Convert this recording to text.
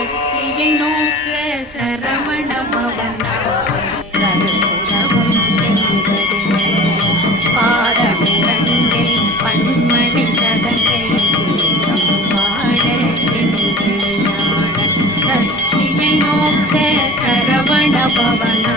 சக்தியை நோக்க சரவண பவனா கருப்புறவும் சென்றது பாதமிரண்டில் பன்மணி சதங்கை கீதம் பாட விளையாட சக்தியை நோக்க சரவண பவனா